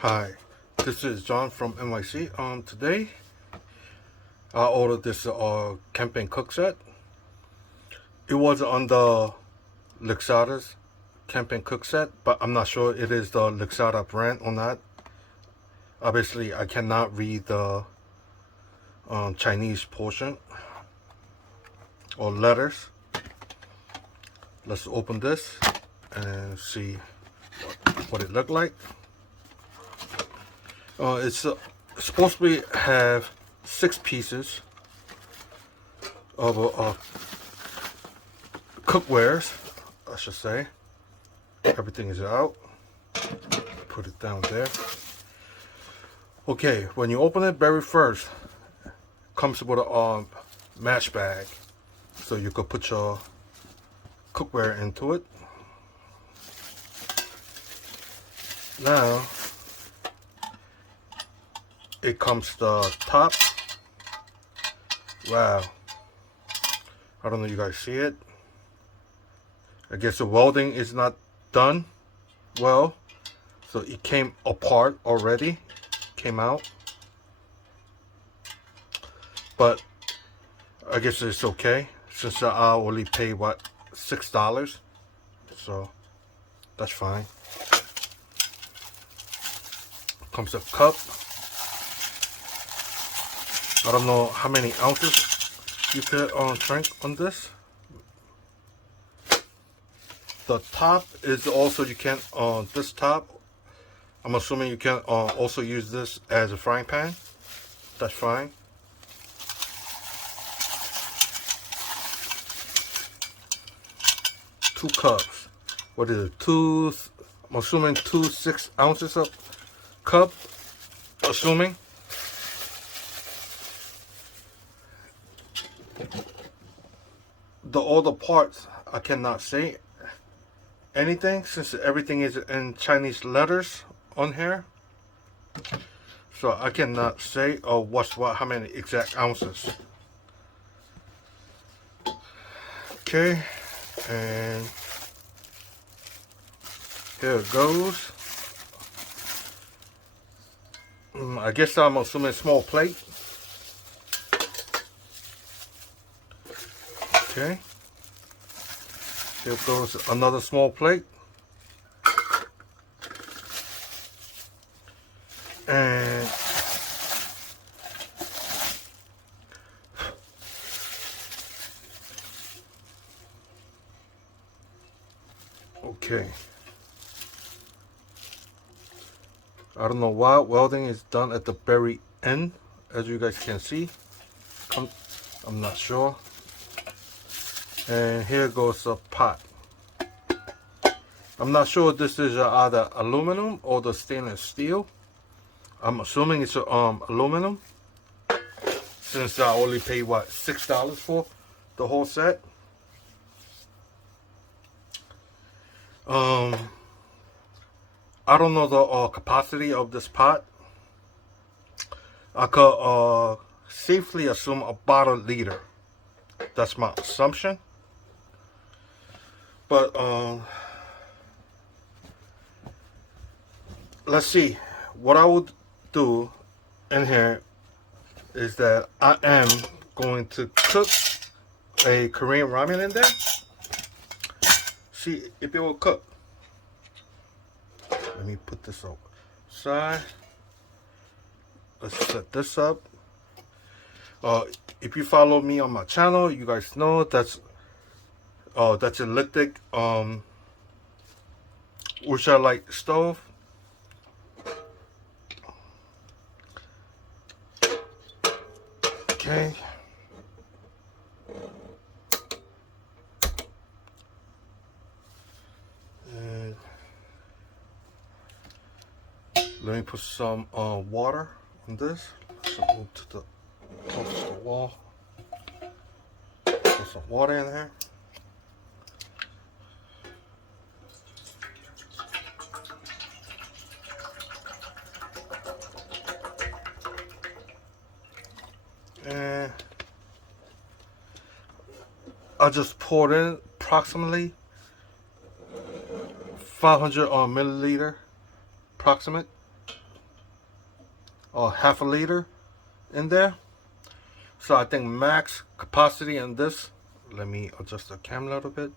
Hi, this is John from NYC. Today I ordered this camping cook set. It was on the Lixada's camping cook set, but I'm not sure it is the Lixada brand or not. Obviously, I cannot read the Chinese portion or letters. Let's open this and see what it looked like. It's supposed to have 6 pieces of cookwares, I should say. Everything is out. Put it down there. Okay, when you open it, very first, it comes with a match bag, so you could put your cookware into it. Now, it comes the top. Wow. I don't know if you guys see it. I guess the welding is not done well. So it came apart already. Came out. But I guess it's okay. Since I only paid, what, $6? So that's fine. Comes a cup. I don't know how many ounces you could drink on this. The top is also, you can, this top, I'm assuming you can also use this as a frying pan. That's fine. Two cups. What is it? I'm assuming 2 6 ounces of cup. Assuming. All the parts, I cannot say anything since everything is in Chinese letters on here. So I cannot say what's what, how many exact ounces. Okay, and here it goes. I guess I'm assuming a small plate. Okay. Here goes another small plate. And okay. I don't know why welding is done at the very end, as you guys can see. I'm not sure. And here goes a pot. I'm not sure if this is either aluminum or the stainless steel. I'm assuming it's aluminum, since I only paid, what, $6 for the whole set. I don't know the capacity of this pot. I could safely assume about 1 liter. That's my assumption. But let's see. What I would do in here is that I am going to cook a Korean ramen in there. See if it will cook. Let me put this aside. Let's set this up. If you follow me on my channel, you guys know that's elliptic ultralight stove. Okay. And let me put some water on this. So move to the close to the wall. Put some water in there. And I just poured in approximately 500 milliliter, approximate half a liter in there. So I think max capacity in this, let me adjust the camera a little bit.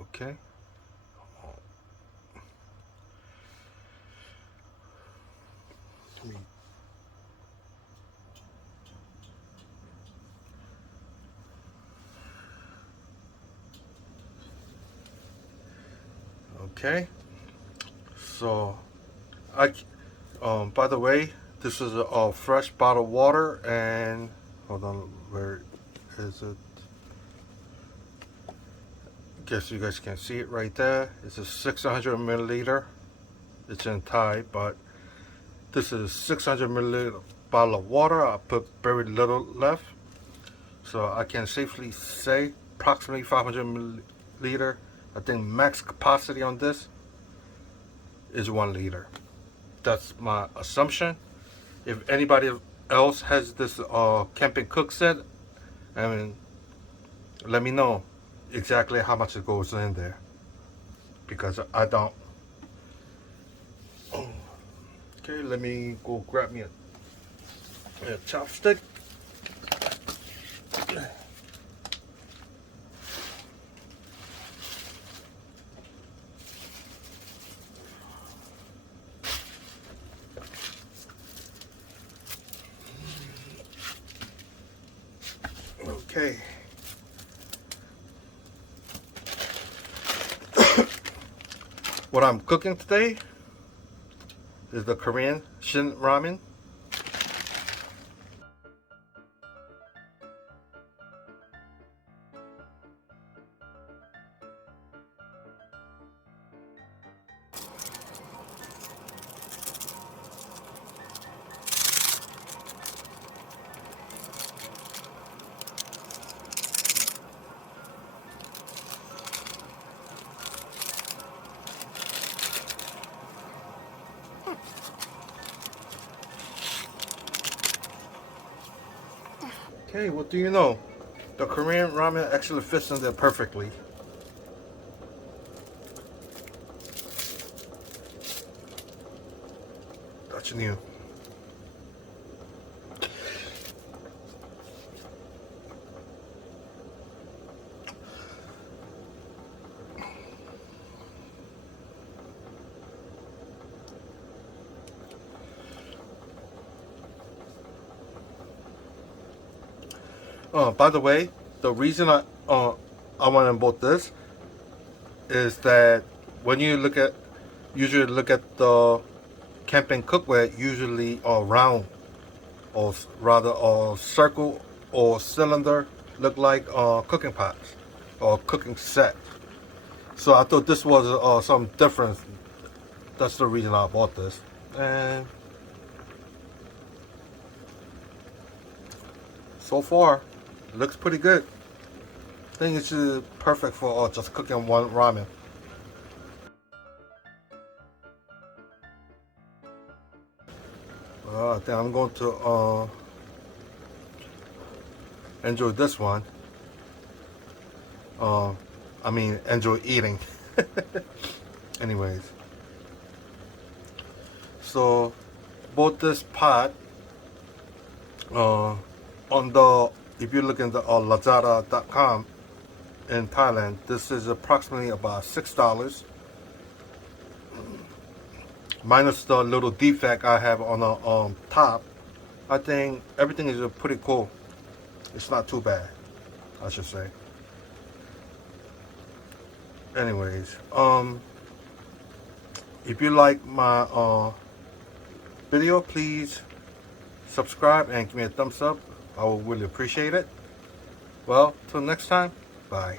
Okay. Okay. So by the way, this is a fresh bottled water, and hold on, where is it? Guess you guys can see it right there. It's a 600 milliliter. It's in Thai, but this is 600 milliliter bottle of water. I put very little left, so I can safely say approximately 500 milliliter. I think max capacity on this is 1 liter. That's my assumption. If anybody else has this camping cook set, I mean, let me know exactly how much it goes in there, because I don't. Okay, let me go grab me a chopstick. Okay. What I'm cooking today is the Korean shin ramen. Okay, what do you know? The Korean ramen actually fits in there perfectly. That's new. By the way, the reason I want to bought this is that when you usually look at the camping cookware, usually round, or rather circle or cylinder, look like cooking pots or cooking set. So I thought this was something different. That's the reason I bought this. And so far, it looks pretty good. I think it's perfect for just cooking one ramen. I think I'm going to enjoy this one. I mean, enjoy eating. Anyways, so bought this pot on the, if you look into lazada.com in Thailand, this is approximately about $6, minus the little defect I have on the top. I think everything is pretty cool. It's not too bad, I should say. Anyways, if you like my video, please subscribe and give me a thumbs up. I will really appreciate it. Well, till next time, bye.